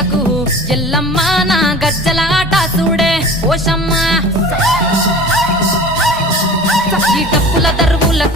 దరువులకు ఎల్లమ్మ నా గజ్జల ఆట చూడే ఓషమ్మ ఈ డప్పుల దరువులకు